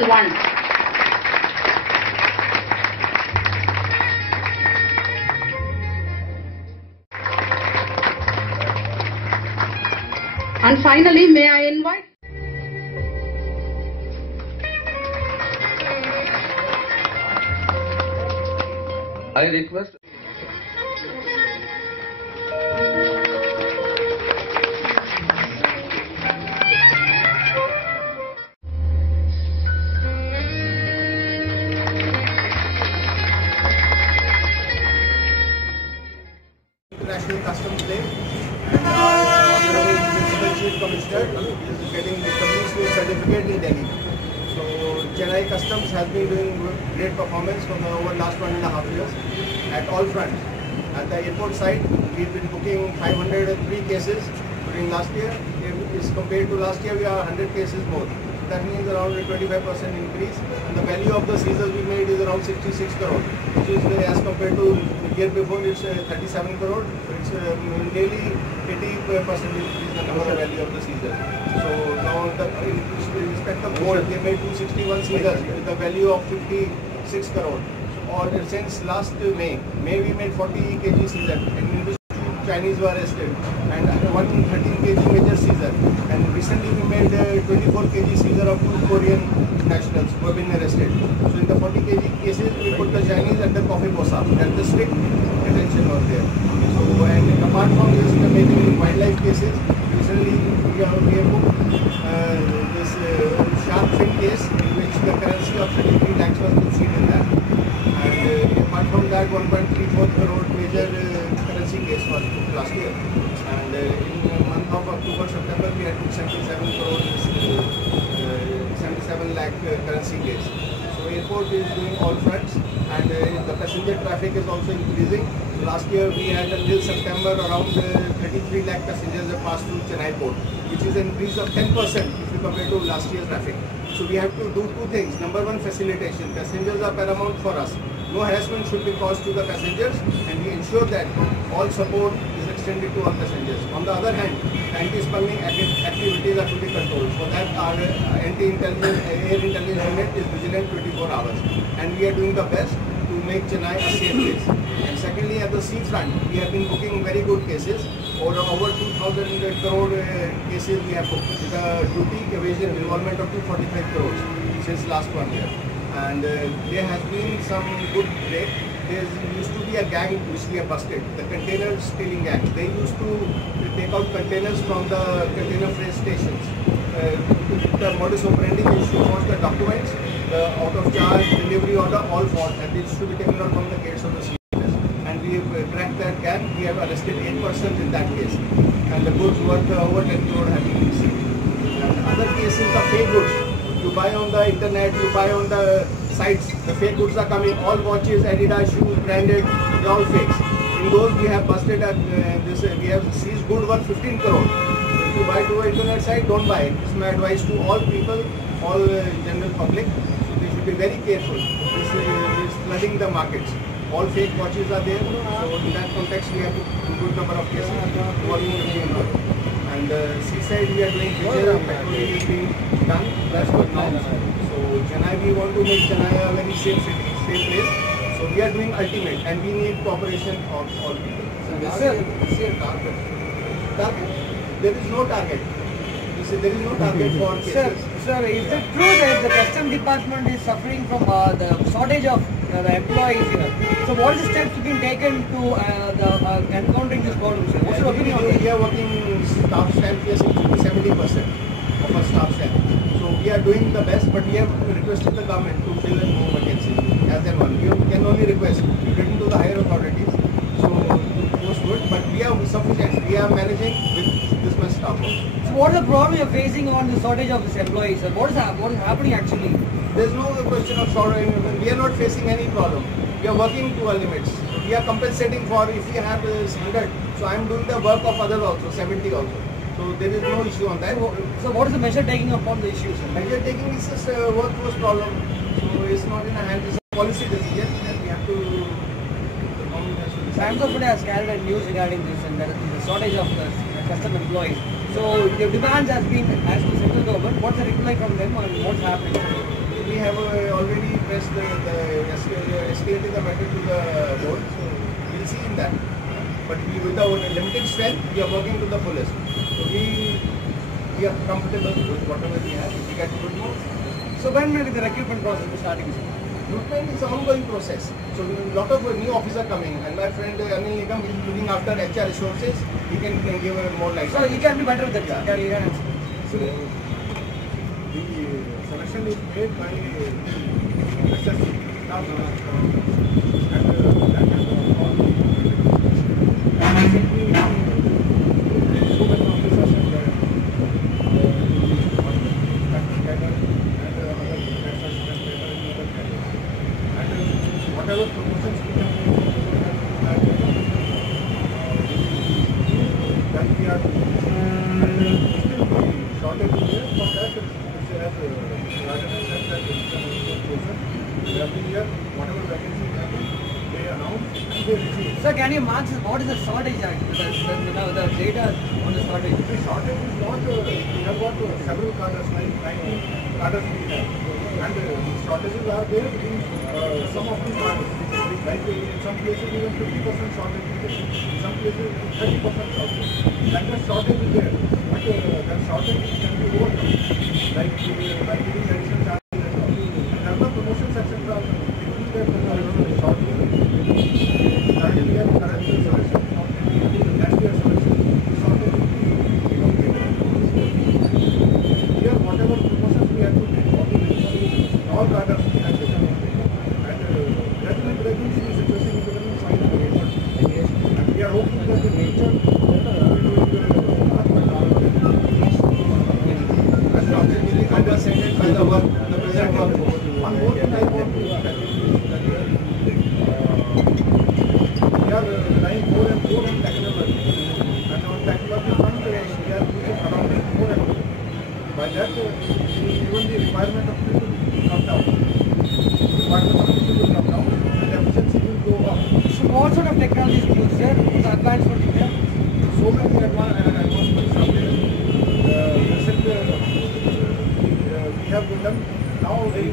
Terminal 1. And finally, may I invite I request International Customs Day, and our Honorable Principal Chief Commissioner is getting the company's certificate in Delhi. So Chennai Customs has been doing great performance from over last 1.5 years at all fronts. At the airport side, we've been booking 503 cases during last year. As compared to last year, we are 100 cases more. That means around a 25% increase, and the value of the seizures we made is around 66 crore, which is as compared to the year before it's 37 crore. So it's nearly 80% increase the number of value of the seizures. So now in respect of gold, they made 261 seizures with a value of 56 crore. So or since last May we made 40 kg seizure, and in which 2 Chinese were arrested and 113 kg major seizure. And recently we made 24 kg seizure of 2 Korean nationals who have been arrested. So in the 40 kg cases, we put the Chinese under coffee posa. That the strict attention was there. So and apart from this, we are making wildlife cases. Recently we have booked this shark fin case, in which the currency of 33 lakhs was conceived in that. And apart from that, 1.34 crore major currency case was booked last year. And in the month of October, September, we had 77 crore, 77 lakh currency case. So airport is doing all fronts, and the passenger traffic is also increasing. Last year we had until September around 33 lakh passengers have passed through Chennai port, which is an increase of 10% if you compare to last year's traffic. So we have to do 2 things. Number one, facilitation. Passengers are paramount for us. No harassment should be caused to the passengers, and we ensure that all support is extended to all passengers. On the other hand, anti-smuggling activities are to be controlled. For that, our air intelligence unit is vigilant 24 hours, and we are doing the best to make Chennai a safe place. And secondly, at the sea front, we have been booking very good cases. Over 2,000 crore cases we have booked with a duty evasion involvement of 245 crores since last 1 year. And there has been some good break. There used to be a gang which we have busted, the container stealing gang. They used to take out containers from the container freight stations. The modus operandi used to want the documents, the out of charge, delivery order, all fault, and they used to be taken out from the gates of the CSS. And we have tracked that gang. We have arrested 8 persons in that case, and the goods worth over 10 crore have been received. And other cases, the fake goods. You buy on the internet, you buy on the sites, the fake goods are coming, all watches, Adidas shoes, branded, they all fakes. In those we have busted we have seized good worth 15 crore. So if you buy to an internet site, don't buy it. This is my advice to all people, all general public. So they should be very careful. This is flooding the markets. All fake watches are there. So in that context, we have a good number of cases involving 15 crore. And seaside we are doing patrolling is being done. That's good now. So Chennai, we want to make Chennai a very safe city, safe place. So we are doing ultimate, and we need cooperation of all people. So this is target. There is no target. There is no target for cases. Sir, is it true that the Customs Department is suffering from the shortage of the employees here? So what is the steps being taken to encountering this problem, sir? What's your opinion on this? We are working staff strength here 70% of our staff strength. So we are doing the best, but we have requested the government to fill in more vacancies as and when. We can only request. We've written to the higher authorities. So most good, but we are sufficient. We are managing with this much staff also. So what is the problem you are facing on the shortage of these employees, sir? What is happening actually? There is no question of shortage. We are not facing any problem. We are working to our limits. We are compensating for if we have 100. So I am doing the work of others also, 70 also. So there is no issue on that. So what is the measure taking upon the issues? Measure taking is just a workforce problem. So it's not in our hands. It's a policy decision, and we have to. The government has to decide. Times of India has carried out news regarding this and the shortage of the custom employees. So the demands has been as to central government. What's the reply from them and what's happening? We have already pressed escalated the matter to the board. So we'll see in that. But with our limited strength, we are working to the fullest. So we are comfortable with whatever we have. If we get good more. So when will the recruitment process be starting? Recruitment is an ongoing process. So a lot of new officers are coming, and my friend Anil Nigam is looking after HR resources. He can give more light. So you can be better with that. Yeah. So the selection is made by SSC. And that is all. And recently, so many officers and whatever promotions we can make, that we are still shortage is there. For that, as Rajan said, that every year, whatever vacancies happen, they announce and they receive. Sir, can you mark what is the shortage actually? The data on the shortage. The shortage is not, we have got several cadres, like 19 cadres we have. And shortages are there in some of the cadres. Like in some places even 50% shortage is there. In some places 30% shortage. Like the shortage is there. But that shortage can be overcome. Like by giving additional charges and all. And there are promotions etc. People get shortage. Currently we have current selection of last year selection. Shortage will be here whatever promotions we have to take, all cadres we have to take. And regularly the situation is becoming fine. And we are hoping that the nature will do it much better. And the objective is understated by the work, the present work. One more thing I want to tell you is that we are relying more and more on technology. And on technology front, we are using around more and more. By that, even the requirement of people will come down. Requirement of people will come down and efficiency will go up. So what sort of technology is used there? The advancement is there? So many advancements are there. Recent, we have done now very